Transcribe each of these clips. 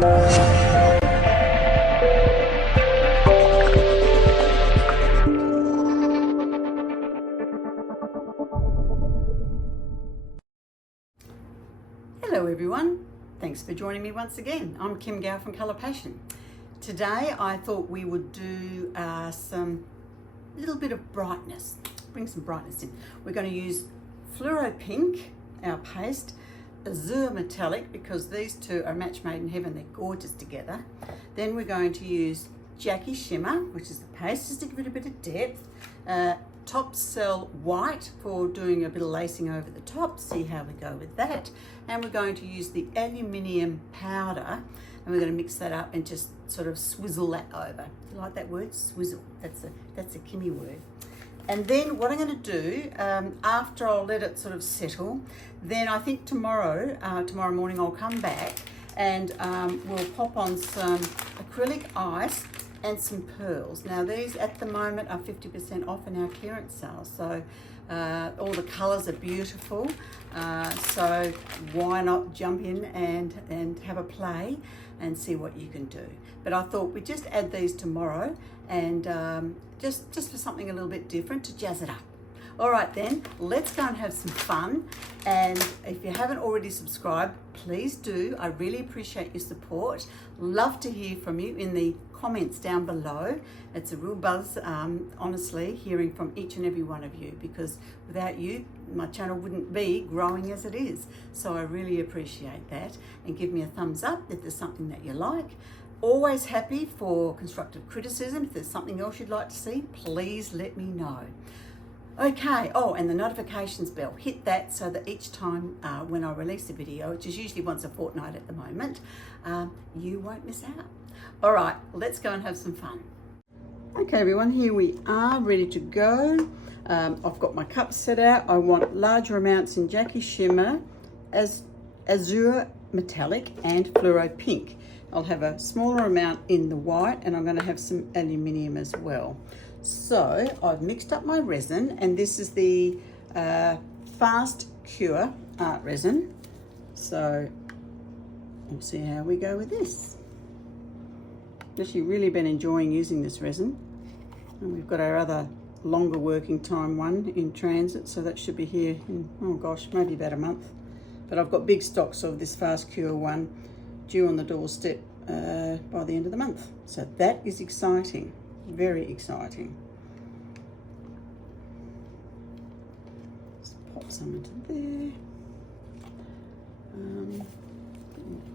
Hello everyone, thanks for joining me once again. I'm Kim Gow from Colour Passion. Today I thought we would do some little bit of brightness, bring some brightness in. We're going to use Fluoro Pink, our paste, Azure Metallic, because these two are a match made in heaven, they're gorgeous together. Then we're going to use Jackie Shimmer, which is the paste, just to give it a bit of depth. Top Cell White for doing a bit of lacing over the top, see how we go with that. And we're going to use the aluminium powder, and we're going to mix that up and just sort of swizzle that over. You like that word? Swizzle, that's a Kimmy word. And then what I'm going to do, after I'll let it sort of settle, then I think tomorrow morning I'll come back and we'll pop on some acrylic ice and some pearls. Now these at the moment are 50% off in our clearance sale, so all the colours are beautiful, so why not jump in and have a play and see what you can do. But I thought we'd just add these tomorrow and just for something a little bit different to jazz it up. All right then, let's go and have some fun. And if you haven't already subscribed, please do. I really appreciate your support. Love to hear from you in the comments down below. It's a real buzz, honestly, hearing from each and every one of you, because without you, my channel wouldn't be growing as it is. So I really appreciate that. And give me a thumbs up if there's something that you like. Always happy for constructive criticism. If there's something else you'd like to see, please let me know. Okay, oh, and the notifications bell, hit that so that each time when I release a video, which is usually once a fortnight at the moment, you won't miss out. All right, let's go and have some fun. Okay everyone, here we are, ready to go. I've got my cups set out. I want larger amounts in Jackie Shimmer, Azure Metallic and Fluoro Pink. I'll have a smaller amount in the white, and I'm going to have some aluminium as well. So I've mixed up my resin, and this is the Fast Cure Art Resin. So we'll see how we go with this. Actually really been enjoying using this resin, and we've got our other longer working time one in transit, so that should be here in, oh gosh, maybe about a month. But I've got big stocks of this Fast Cure one due on the doorstep by the end of the month, so that is exciting. Very exciting. Let's pop some into there.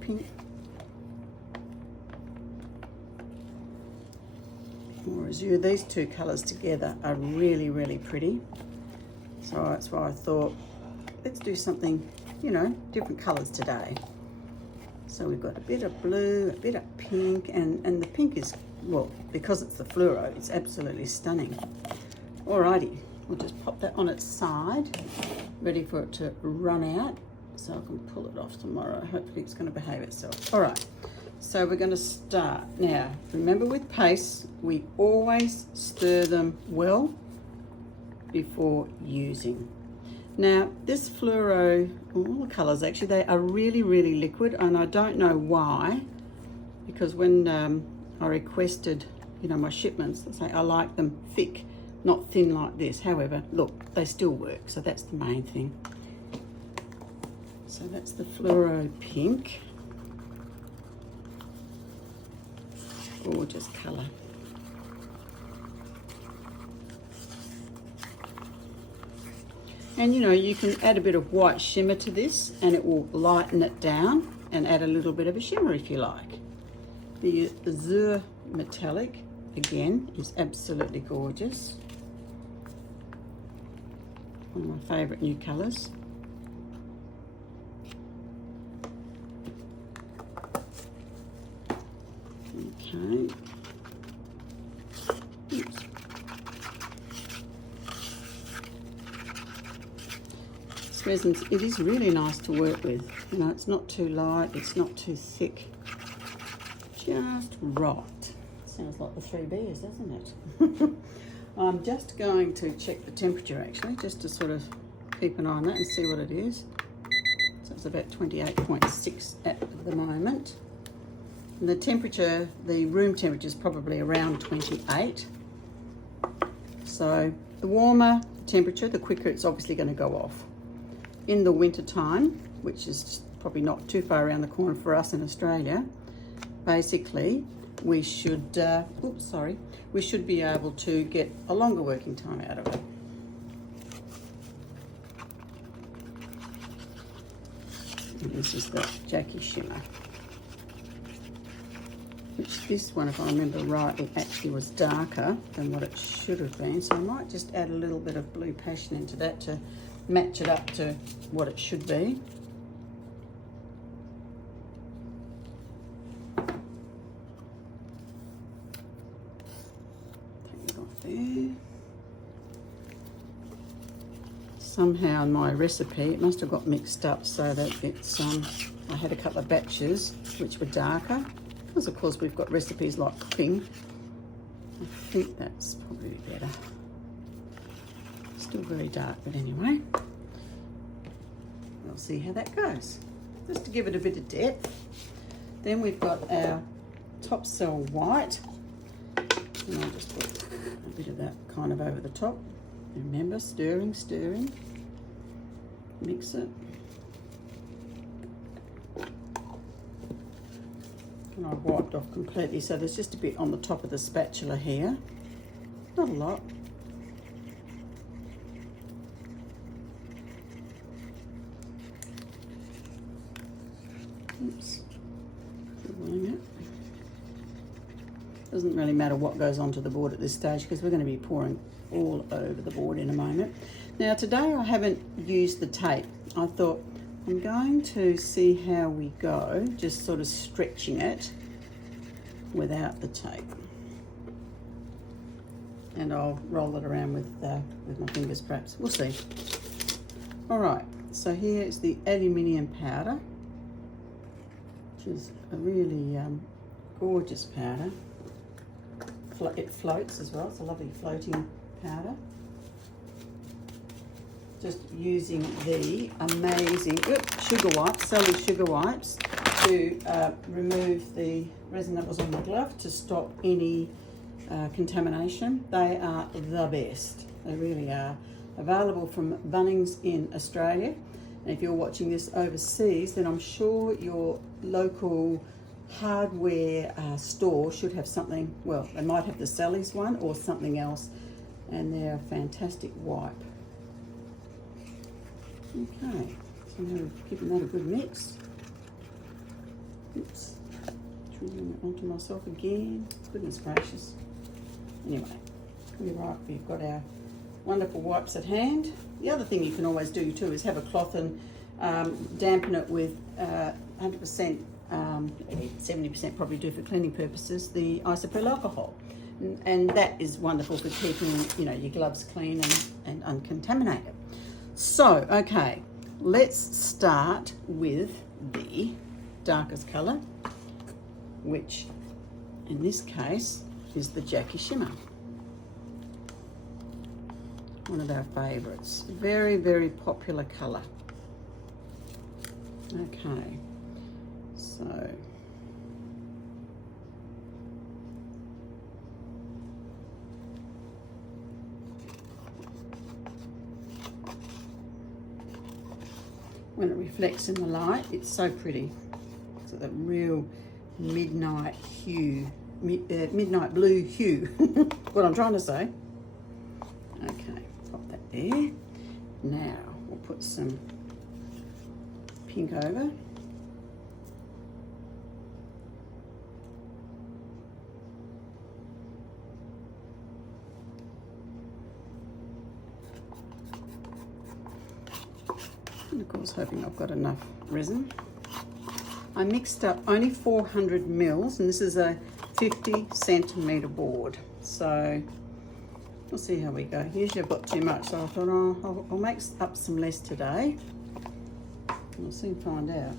Pink. More azure. These two colours together are really, really pretty. So that's why I thought, let's do something, you know, different colours today. So we've got a bit of blue, a bit of pink, and the pink is, well, because it's the fluoro, it's absolutely stunning. Alrighty, we'll just pop that on its side, ready for it to run out, so I can pull it off tomorrow. Hopefully it's going to behave itself. Alright, so we're going to start. Now, remember with pastes, we always stir them well before using. Now, this fluoro, all the colours actually, they are really, really liquid, and I don't know why, because when I requested, you know, my shipments, they say I like them thick, not thin like this. However, look, they still work, so that's the main thing. So that's the Fluoro Pink. Gorgeous colour. And you know, you can add a bit of white shimmer to this and it will lighten it down and add a little bit of a shimmer if you like. The Azure Metallic, again, is absolutely gorgeous. One of my favourite new colours. Okay. Oops. This resin, it is really nice to work with. You know, it's not too light, it's not too thick. Just right. Sounds like the 3Bs, doesn't it? I'm just going to check the temperature actually, just to sort of keep an eye on that and see what it is. So it's about 28.6 at the moment. And the temperature, the room temperature is probably around 28. So the warmer the temperature, the quicker it's obviously going to go off. In the winter time, which is probably not too far around the corner for us in Australia, basically we should, we should be able to get a longer working time out of it. And this is the Jackie Shimmer, which this one, if I remember rightly, actually was darker than what it should have been. So I might just add a little bit of Blue Passion into that to match it up to what it should be. Take it off there. Somehow in my recipe, it must have got mixed up so that it's, I had a couple of batches which were darker. Because of course we've got recipes like cooking. I think that's probably better. Still very dark, but anyway. We'll see how that goes. Just to give it a bit of depth. Then we've got our top cell white. And I'll just put a bit of that kind of over the top. Remember, stirring, stirring. Mix it. And I've wiped off completely, so there's just a bit on the top of the spatula here. Not a lot. Oops. Dribbling it. Doesn't really matter what goes onto the board at this stage because we're going to be pouring all over the board in a moment. Now today I haven't used the tape. I thought I'm going to see how we go, just sort of stretching it without the tape. And I'll roll it around with my fingers perhaps. We'll see. All right, so here is the aluminium powder, which is a really gorgeous powder. It floats as well. It's a lovely floating powder. Just using the amazing sugar wipes, Sally's sugar wipes, to remove the resin that was on my glove to stop any contamination. They are the best. They really are. Available from Bunnings in Australia. And if you're watching this overseas, then I'm sure your local hardware store should have something. Well, they might have the Sally's one or something else. And they're a fantastic wipe. Okay, so now we've given that a good mix. Oops, trimming it onto myself again. Goodness gracious. Anyway, we're right, we've got our wonderful wipes at hand. The other thing you can always do too is have a cloth and dampen it with 100%, 70% probably do for cleaning purposes, the isopropyl alcohol. And that is wonderful for keeping, you know, your gloves clean and uncontaminated. So, okay, let's start with the darkest colour, which in this case is the Jackie Shimmer. One of our favourites. Very, very popular colour. Okay, so when it reflects in the light, it's so pretty. It's that real midnight hue, midnight blue hue. What I'm trying to say. Okay, pop that there. Now we'll put some pink over. And of course, hoping I've got enough resin. I mixed up only 400 mils, and this is a 50 centimetre board. So we'll see how we go. Usually I've got too much, so I thought, oh, I'll make up some less today. We'll soon find out.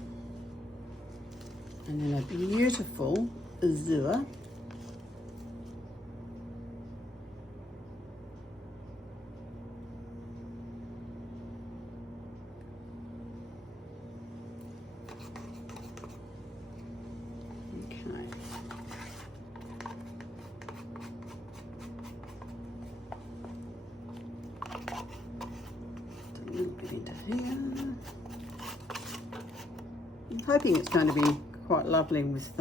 And then a beautiful azure. Okay. hoping it's going to be quite lovely with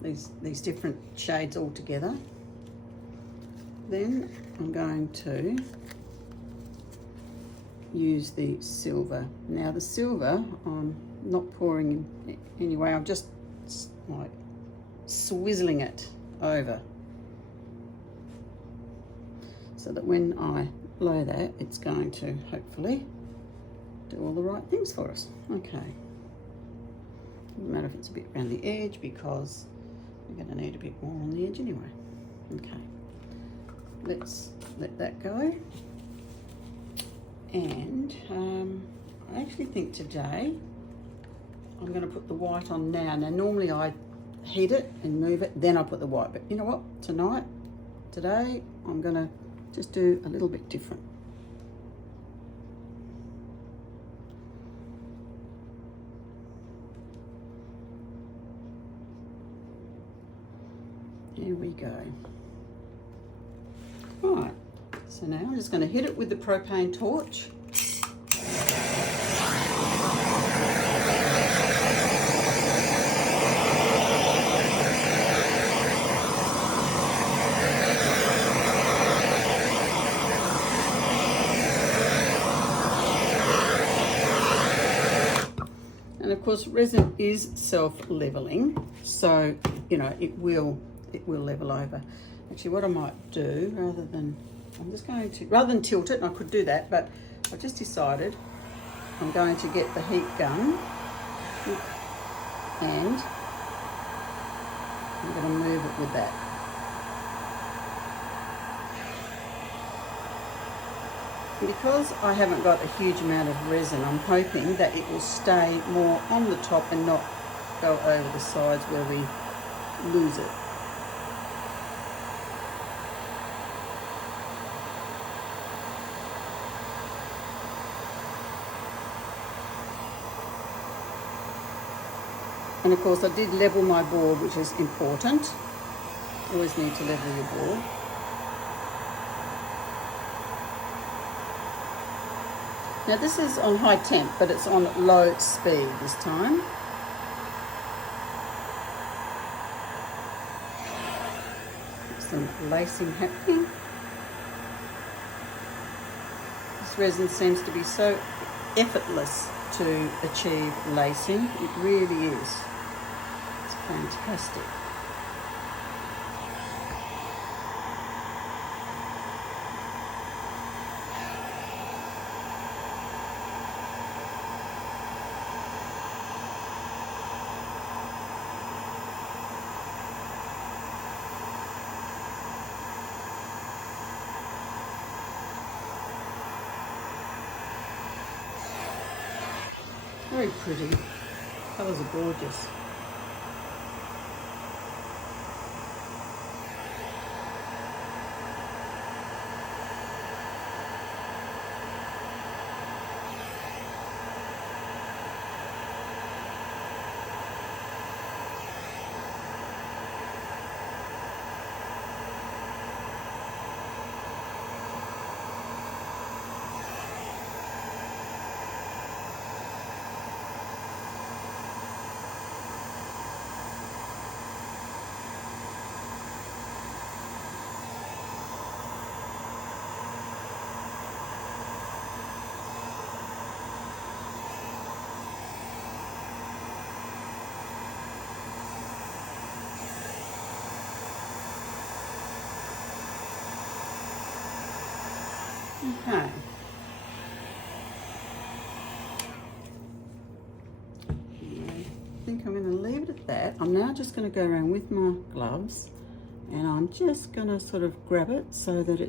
these different shades all together. Then I'm going to use the silver. Now the silver, I'm not pouring in anyway, I'm just like swizzling it over so that when I blow that, it's going to hopefully do all the right things for us. Okay. Doesn't matter if it's a bit around the edge because we're going to need a bit more on the edge anyway. Okay. Let's let that go. And I actually think today I'm going to put the white on now. Now normally I heat it and move it, then I put the white. But you know what? Today I'm going to just do a little bit different. Here we go. Right, so now I'm just going to hit it with the propane torch. And of course resin is self-leveling, so you know it will level over. Actually, what I might do, rather than tilt it, and I could do that, but I just decided I'm going to get the heat gun and I'm going to move it with that. And because I haven't got a huge amount of resin, I'm hoping that it will stay more on the top and not go over the sides where we lose it. And of course I did level my board, which is important. You always need to level your board. Now this is on high temp, but it's on low speed this time. Some lacing happening. This resin seems to be so effortless to achieve lacing. It really is. It's fantastic. Very pretty. Colours are gorgeous. Okay. I think I'm going to leave it at that. I'm now just going to go around with my gloves and I'm just going to sort of grab it so that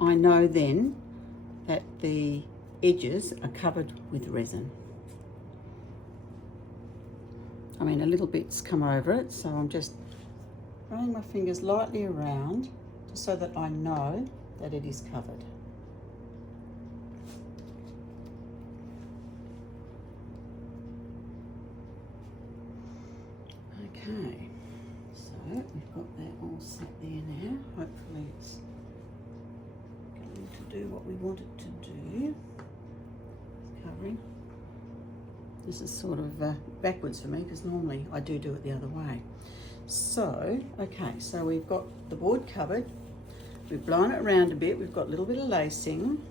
I know then that the edges are covered with resin. I mean, a little bit's come over it, so I'm just running my fingers lightly around just so that I know that it is covered. Okay, so we've got that all set there now. Hopefully it's going to do what we want it to do. It's covering. This is sort of backwards for me because normally I do it the other way. So, okay, so we've got the board covered. We've blown it around a bit. We've got a little bit of lacing.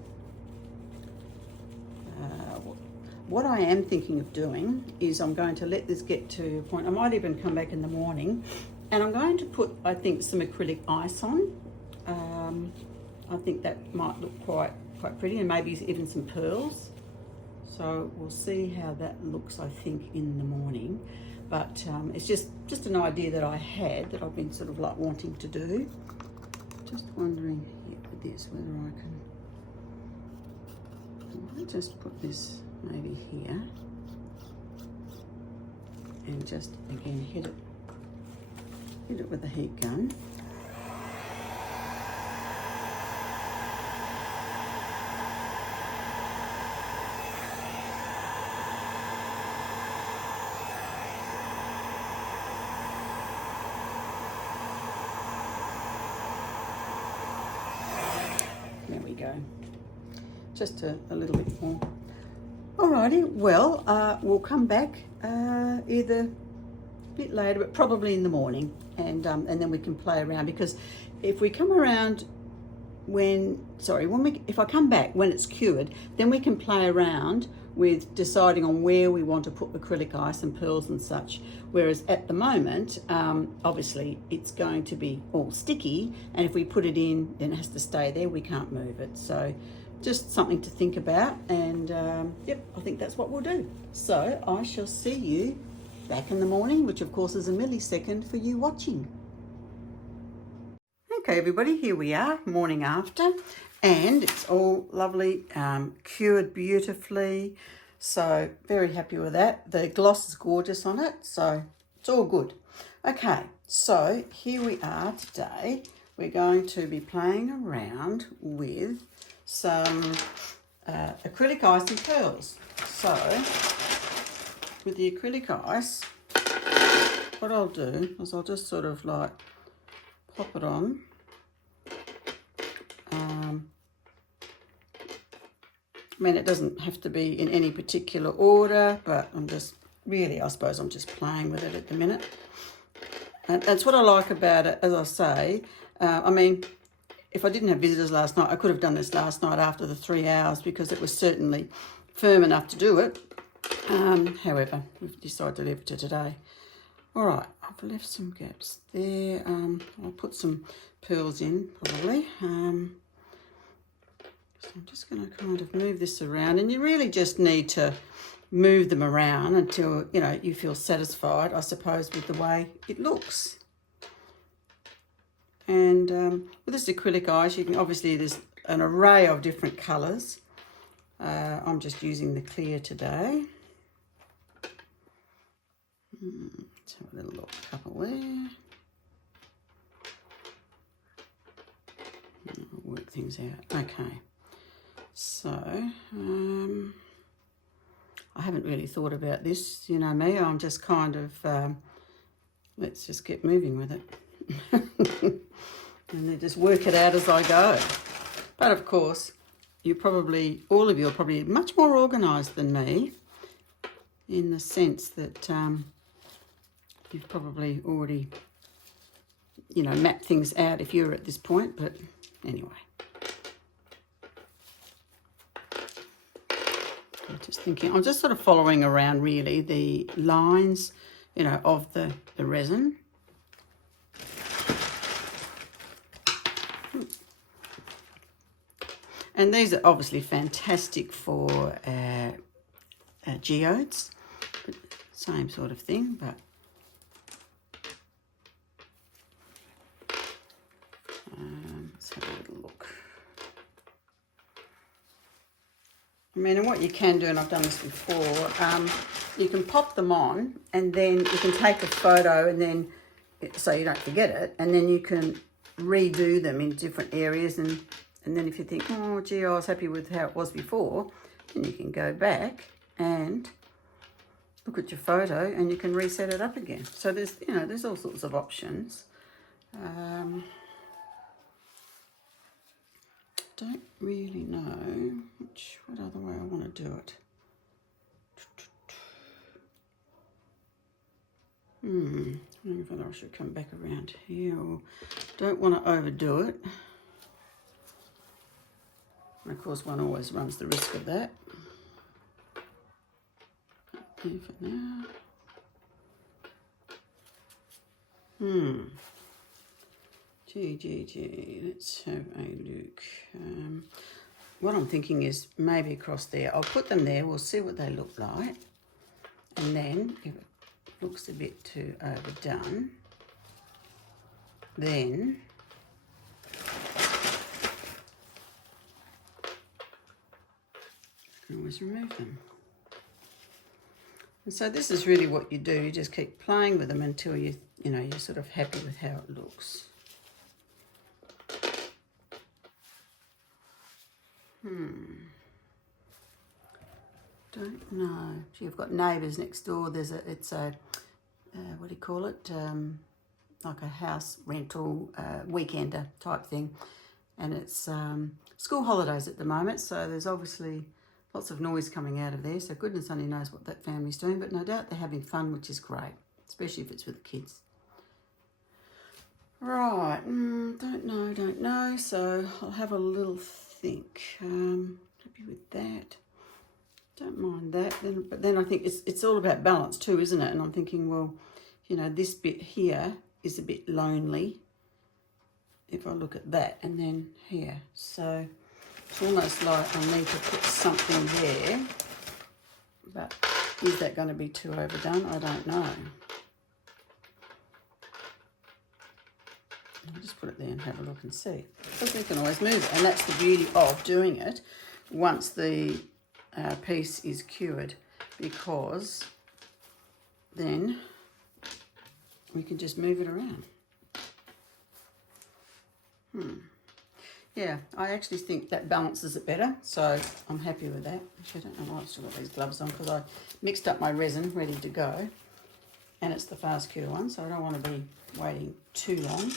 What I am thinking of doing is I'm going to let this get to a point. I might even come back in the morning and I'm going to put, I think, some acrylic ice on. I think that might look quite pretty, and maybe even some pearls. So we'll see how that looks, I think, in the morning. But it's just an idea that I had that I've been sort of like wanting to do. Just wondering with this whether I might just put this maybe here and just again hit it with the heat gun. There we go. Just a little bit more. Alrighty, well, we'll come back either a bit later, but probably in the morning, and then we can play around, because if we come around if I come back when it's cured, then we can play around with deciding on where we want to put acrylic ice and pearls and such. Whereas at the moment, obviously it's going to be all sticky, and if we put it in, then it has to stay there. We can't move it. So just something to think about, and yep, I think that's what we'll do. So I shall see you back in the morning, which of course is a millisecond for you watching. Okay everybody, here we are, morning after, and it's all lovely, cured beautifully. So very happy with that. The gloss is gorgeous on it, so it's all good. Okay, so here we are today. We're going to be playing around with some acrylic ice and pearls. So with the acrylic ice, what I'll do is I'll just sort of like pop it on. I mean, it doesn't have to be in any particular order, but I'm just really, I suppose I'm just playing with it at the minute. And that's what I like about it, as I say. I mean, if I didn't have visitors last night, I could have done this last night after the 3 hours, because it was certainly firm enough to do it. However, we've decided to leave it to today. All right, I've left some gaps there. I'll put some pearls in probably. So I'm just going to kind of move this around, and you really just need to move them around until, you know, you feel satisfied, I suppose, with the way it looks. And with this acrylic ice, you can obviously, there's an array of different colours. I'm just using the clear today. Let's have a little look, couple there. I'll work things out. Okay. So, I haven't really thought about this, you know me. I'm just kind of, let's just get moving with it. And then just work it out as I go. But of course, all of you are probably much more organised than me, in the sense that you've probably already, you know, mapped things out if you're at this point, but anyway. I'm just thinking, I'm just sort of following around really the lines, you know, of the resin. And these are obviously fantastic for geodes, but same sort of thing, but let's have a little look. I mean, and what you can do, and I've done this before, you can pop them on, and then you can take a photo, and then, so you don't forget it, and then you can redo them in different areas, and then if you think, oh gee, I was happy with how it was before, then you can go back and look at your photo, and you can reset it up again. So there's, you know, there's all sorts of options. Don't really know what other way I want to do it. I don't know whether I should come back around here or don't want to overdo it. And of course, one always runs the risk of that. There for now. Let's have a look. What I'm thinking is maybe across there. I'll put them there. We'll see what they look like. And then if it looks a bit too overdone, then I can always remove them. And so this is really what you do. You just keep playing with them until you're sort of happy with how it looks. Don't know. Gee, I've got neighbours next door. It's a what do you call it? Like a house rental weekender type thing, and it's school holidays at the moment. So there's obviously lots of noise coming out of there. So goodness only knows what that family's doing, but no doubt they're having fun, which is great, especially if it's with the kids. Right. Don't know. So I'll have a little think. Happy with that. Don't mind that. But then I think it's all about balance too, isn't it? And I'm thinking, well, this bit here is a bit lonely if I look at that, and then here. So it's almost like I need to put something there. But is that going to be too overdone? I don't know. I'll just put it there and have a look and see. Because we can always move it, and that's the beauty of doing it once the piece is cured, because then we can just move it around. Yeah, I actually think that balances it better, so I'm happy with that. Actually, I don't know why I've still got these gloves on, because I mixed up my resin ready to go, and it's the fast cure one, so I don't want to be waiting too long.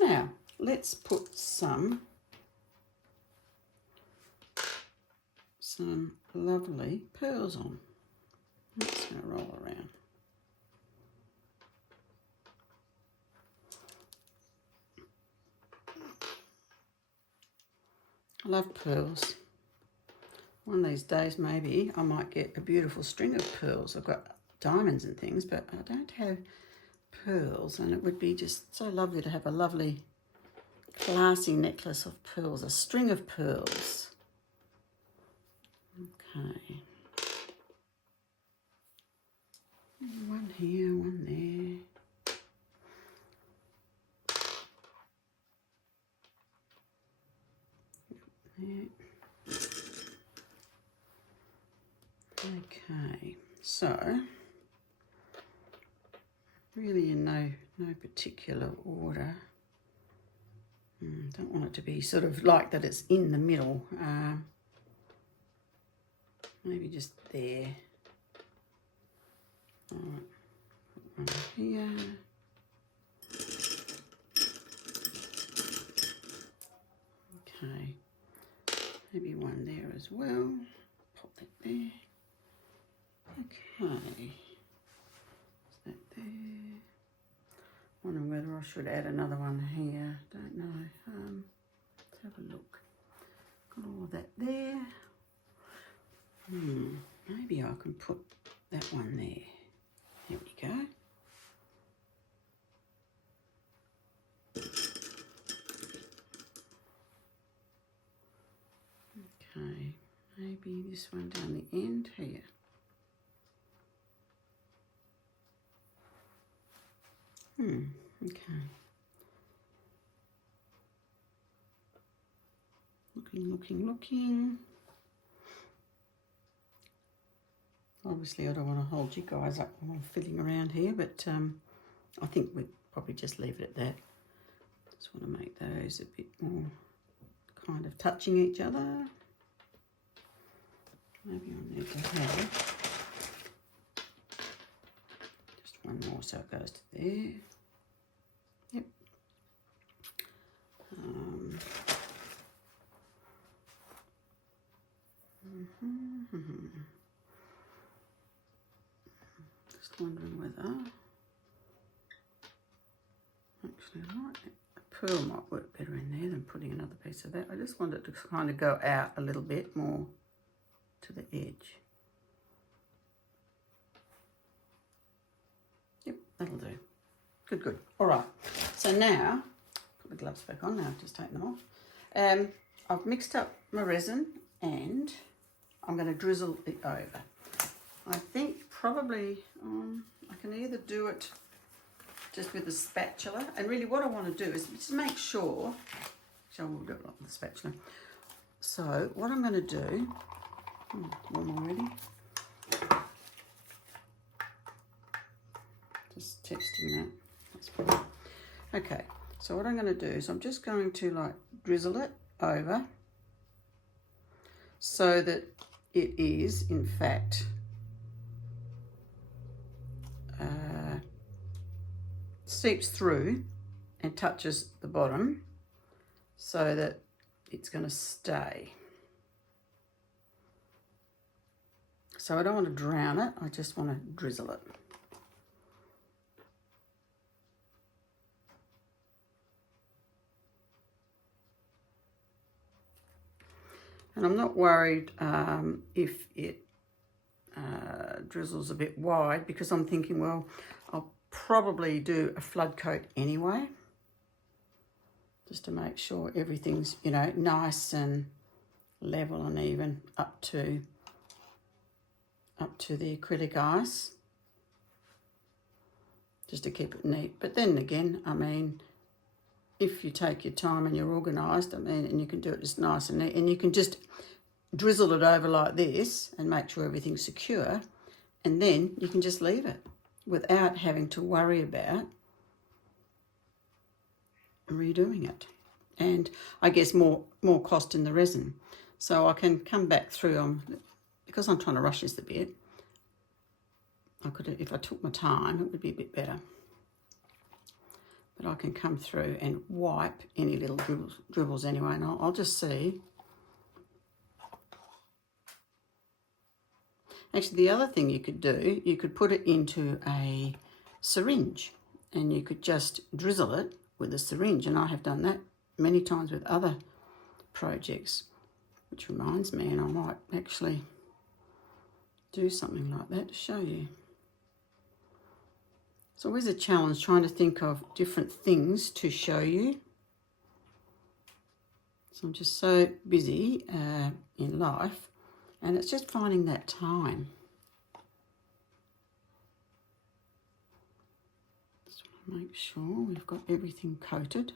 Now, let's put some lovely pearls on. I'm just going to roll around. I love pearls. One of these days maybe I might get a beautiful string of pearls. I've got diamonds and things, but I don't have pearls, and it would be just so lovely to have a lovely classy necklace of pearls, a string of pearls. Okay. One here, one there. Okay, so really in no particular order. Don't want it to be sort of like that it's in the middle. Maybe just there. All right, put one here. Okay, maybe one there as well. Pop that there. Okay, is that there? Wondering whether I should add another one here. Don't know. Let's have a look. Got all of that there. Maybe I can put that one there. There we go. Okay, maybe this one down the end here. Okay. Looking. Obviously I don't want to hold you guys up while I'm fiddling around here, but I think we'd probably just leave it at that. Just want to make those a bit more kind of touching each other. Maybe I'll need to have just one more so it goes to there. Yep. Just wondering whether Pearl might work better in there than putting another piece of that. I just want it to kind of go out a little bit more to the edge. Yep, that'll do. Good, good. All right. So now, put the gloves back on. Now I've just taken them off. I've mixed up my resin and I'm going to drizzle it over. I think probably I can either do it just with the spatula, and really what I want to do is just make sure, so we'll do it like with the spatula. So what I'm going to do, warm already, just testing that. That's probably, okay, so what I'm going to do is I'm just going to like drizzle it over so that it is in fact seeps through and touches the bottom so that it's going to stay. So I don't want to drown it, I just want to drizzle it. And I'm not worried if it drizzles a bit wide, because I'm thinking, well, I'll probably do a flood coat anyway, just to make sure everything's, you know, nice and level and even up to the acrylic ice, just to keep it neat. But then again, I mean, if you take your time and you're organised, I mean, and you can do it just nice and neat, and you can just drizzle it over like this and make sure everything's secure, and then you can just leave it without having to worry about redoing it. And I guess more cost in the resin. So I can come back through, because I'm trying to rush this a bit, I could, if I took my time, it would be a bit better. But I can come through and wipe any little dribbles anyway, and I'll just see. Actually, the other thing you could do, you could put it into a syringe and you could just drizzle it with a syringe. And I have done that many times with other projects, which reminds me, and I might actually do something like that to show you. It's always a challenge trying to think of different things to show you. So I'm just so busy in life, and it's just finding that time. Just want to make sure we've got everything coated.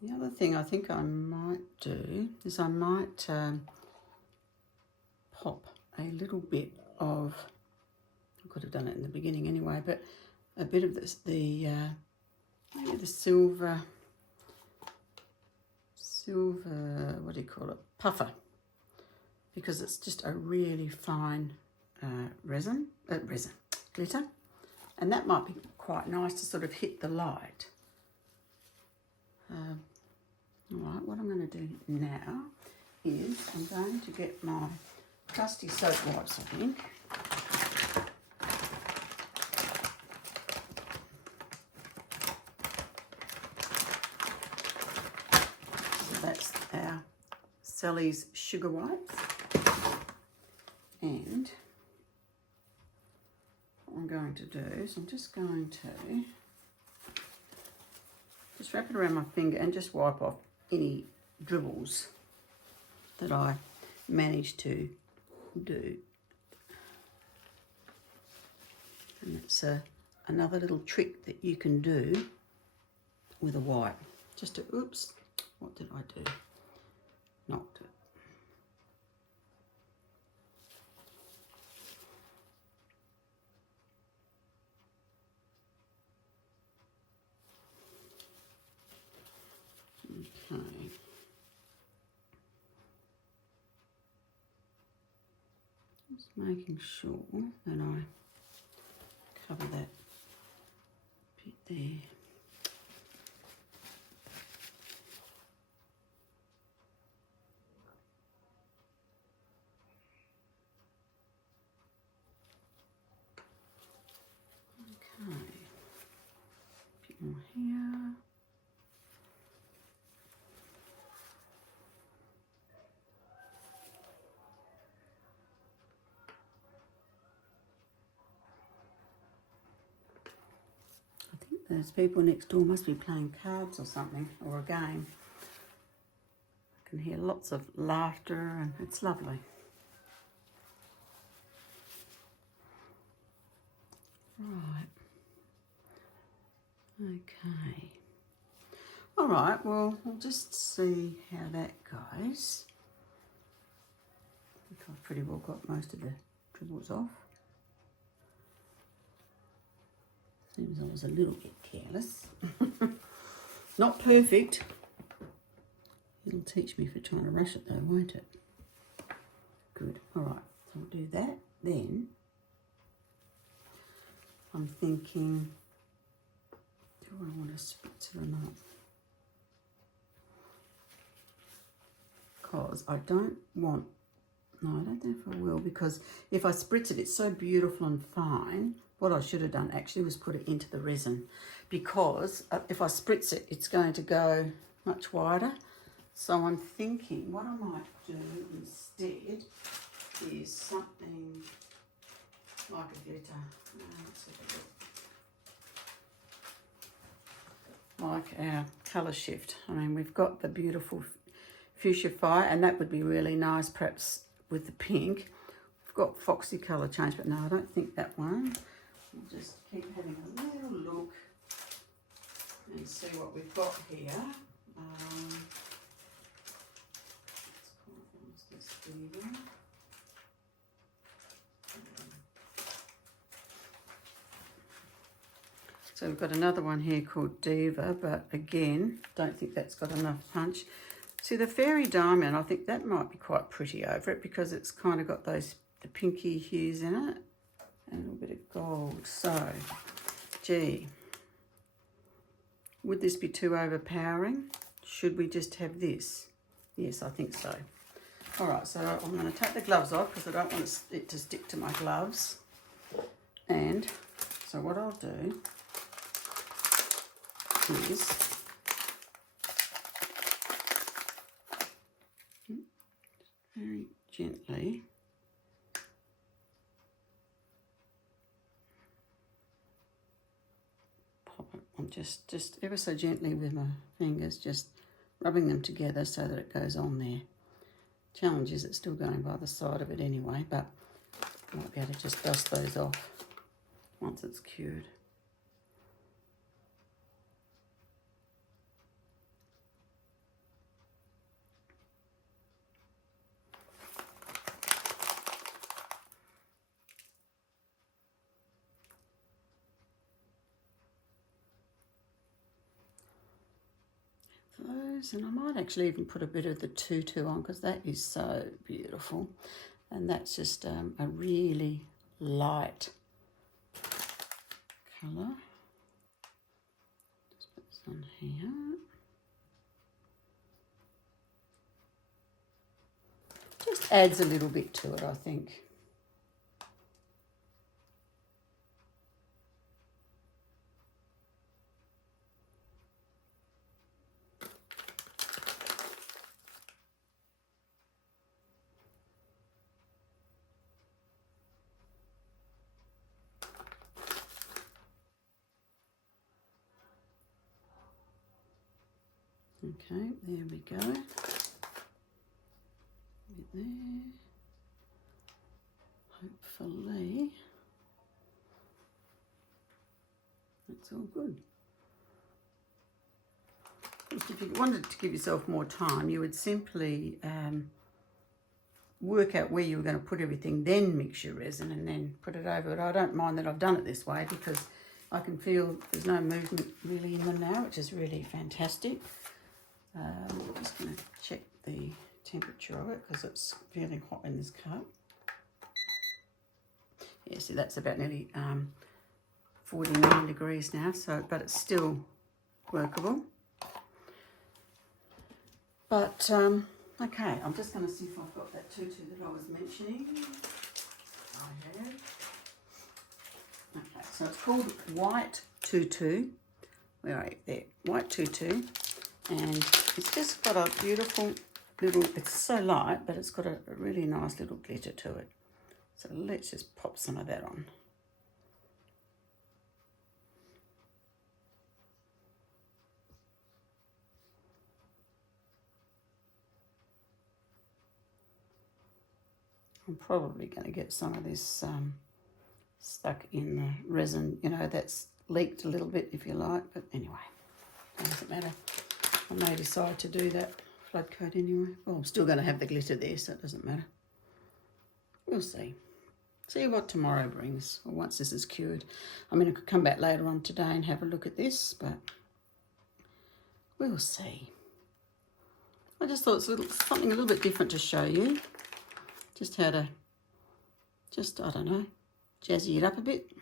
The other thing I think I might do is I might pop a little bit of, I could have done it in the beginning anyway, but a bit of this, maybe the silver, what do you call it, puffer, because it's just a really fine glitter, and that might be quite nice to sort of hit the light. All right, what I'm going to do now is I'm going to get my trusty soap wipes, I think. So that's our Sally's sugar wipes. And what I'm going to do is I'm just going to just wrap it around my finger and just wipe off any dribbles that I managed to do. And it's another little trick that you can do with a wipe. Just to, oops, what did I do? Knocked it. Okay. Just making sure that I cover that bit there. Okay, a bit more here. I think those people next door must be playing cards or something, or a game. I can hear lots of laughter and it's lovely. Right. Okay. All right, well, we'll just see how that goes. I think I've pretty well got most of the dribbles off. Seems I was a little bit careless. Not perfect. It'll teach me for trying to rush it though, won't it? Good. All right, so I'll do that. Then I'm thinking, do I want to spritz it or not? Because I don't want, no, I don't know if I will, because if I spritz it, it's so beautiful and fine. What I should have done actually was put it into the resin, because if I spritz it, it's going to go much wider. So I'm thinking what I might do instead is something like a glitter. Let's have a look. Like our colour shift. I mean, we've got the beautiful fuchsia fire, and that would be really nice perhaps with the pink. We've got foxy colour change, but no, I don't think that one. We'll just keep having a little look and see what we've got here. Let's call it this. So we've got another one here called Diva, but again, don't think that's got enough punch. See, the Fairy Diamond, I think that might be quite pretty over it because it's kind of got those, the pinky hues in it and a little bit of gold. So, gee, would this be too overpowering? Should we just have this? Yes, I think so. All right, so I'm going to take the gloves off because I don't want it to stick to my gloves. And so what I'll do is very gently pop it. I'm just ever so gently with my fingers, just rubbing them together so that it goes on there. Challenge is it's still going by the side of it anyway, but I might be able to just dust those off once it's cured. Those, and I might actually even put a bit of the tutu on because that is so beautiful, and that's just a really light colour. Just put this on here. Just adds a little bit to it, I think. Okay, there we go. Bit there. Hopefully that's all good. If you wanted to give yourself more time, you would simply work out where you were going to put everything, then mix your resin and then put it over it. I don't mind that I've done it this way because I can feel there's no movement really in them now, which is really fantastic. I'm just going to check the temperature of it because it's feeling hot in this cup. Yeah, see, that's about nearly 49 degrees now, so but it's still workable. But okay, I'm just going to see if I've got that tutu that I was mentioning. I have. Okay, so it's called White Tutu. Where are you? There, White Tutu, and it's just got a beautiful little. It's so light, but it's got a really nice little glitter to it. So let's just pop some of that on. I'm probably going to get some of this stuck in the resin, you know, that's leaked a little bit if you like, but anyway, it doesn't matter. I may decide to do that flood coat anyway. Well, I'm still going to have the glitter there, so it doesn't matter. We'll see. See what tomorrow brings, or once this is cured. I mean, I could come back later on today and have a look at this, but we'll see. I just thought it's something a little bit different to show you. Just how to, I don't know, jazzy it up a bit.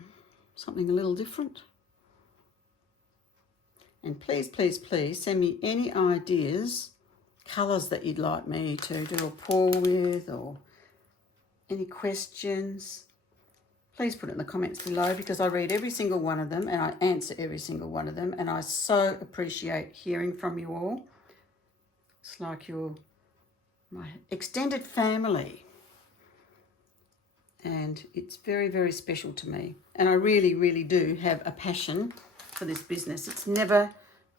Something a little different. And please, please, please send me any ideas, colours that you'd like me to do a pour with, or any questions. Please put it in the comments below, because I read every single one of them and I answer every single one of them, and I so appreciate hearing from you all. It's like you're my extended family. And it's very, very special to me. And I really, really do have a passion for this business. It's never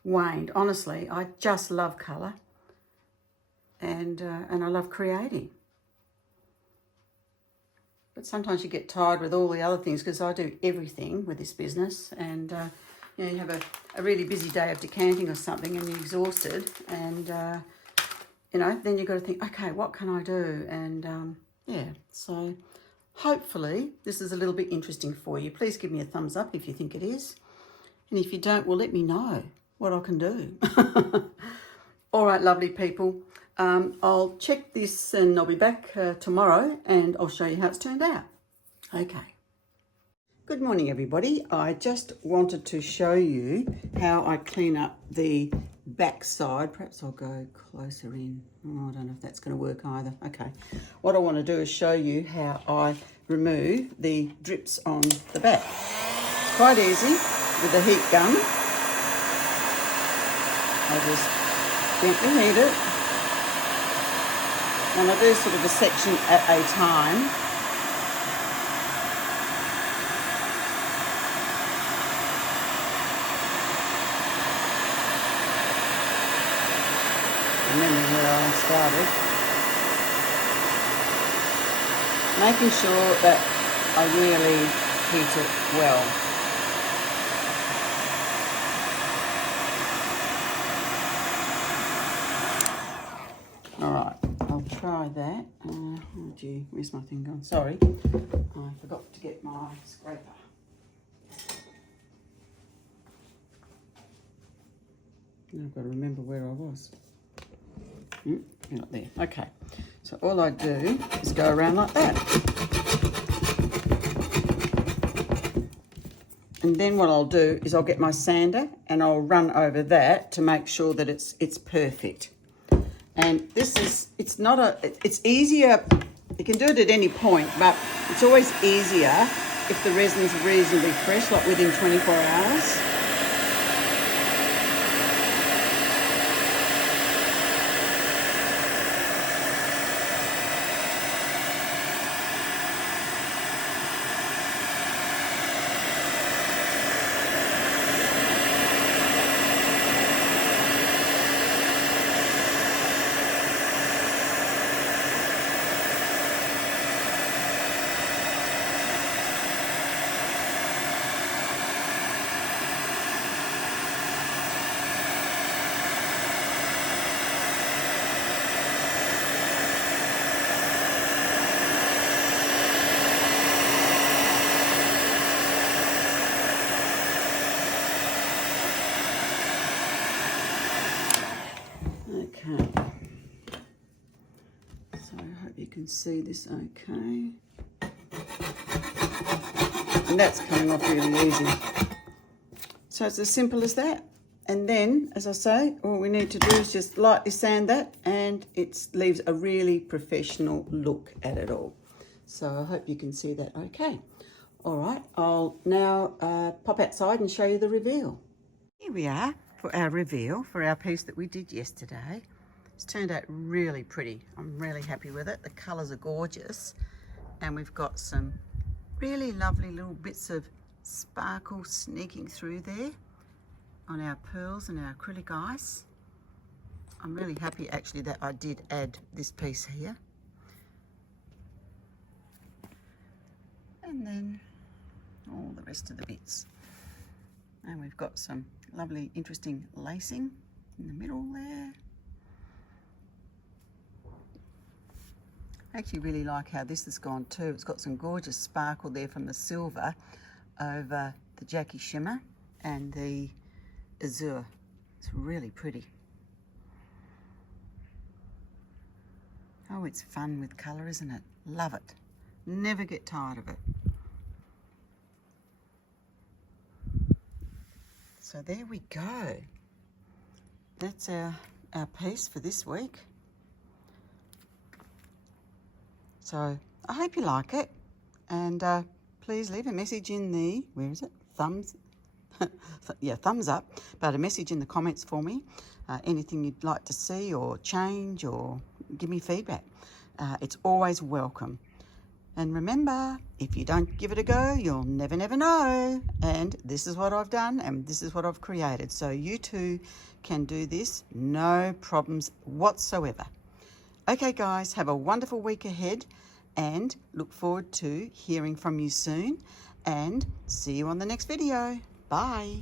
waned. Honestly, I just love colour, and I love creating. But sometimes you get tired with all the other things, because I do everything with this business. And you know, you have a really busy day of decanting or something, and you're exhausted, and you know, then you've got to think, okay, what can I do? And yeah, so hopefully this is a little bit interesting for you. Please give me a thumbs up if you think it is. And if you don't, well, let me know what I can do. All right, lovely people. I'll check this and I'll be back tomorrow, and I'll show you how it's turned out. Okay. Good morning, everybody. I just wanted to show you how I clean up the back side. Perhaps I'll go closer in. Oh, I don't know if that's going to work either. Okay. What I want to do is show you how I remove the drips on the back. It's quite easy with the heat gun. I just gently heat it. And I do sort of a section at a time. Remember where I started. Making sure that I really heat it well. All right, I'll try that. Oh gee, where's my thing gone? Sorry, I forgot to get my scraper. Now I've got to remember where I was. Not there. Okay, so all I do is go around like that, and then what I'll do is I'll get my sander and I'll run over that to make sure that it's perfect. And this is, it's easier, you can do it at any point, but it's always easier if the resin's reasonably fresh, like within 24 hours. Okay, so I hope you can see this okay. And that's coming off really easy. So it's as simple as that. And then, as I say, all we need to do is just lightly sand that, and it leaves a really professional look at it all. So I hope you can see that okay. All right, I'll now pop outside and show you the reveal. Here we are for our reveal for our piece that we did yesterday. It's turned out really pretty. I'm really happy with it. The colours are gorgeous, and we've got some really lovely little bits of sparkle sneaking through there on our pearls and our acrylic ice. I'm really happy actually that I did add this piece here. And then all the rest of the bits. And we've got some lovely interesting lacing in the middle there. I actually really like how this has gone too. It's got some gorgeous sparkle there from the silver over the Jackie shimmer and the azure. It's really pretty. Oh, it's fun with colour, isn't it? Love it. Never get tired of it. So there we go. That's our piece for this week. So I hope you like it, and please leave a message in the, where is it? Thumbs, yeah, thumbs up, but a message in the comments for me. Anything you'd like to see or change or give me feedback. It's always welcome. And remember, if you don't give it a go, you'll never, never know. And this is what I've done, and this is what I've created. So you too can do this, no problems whatsoever. Okay, guys, have a wonderful week ahead, and look forward to hearing from you soon, and see you on the next video. Bye.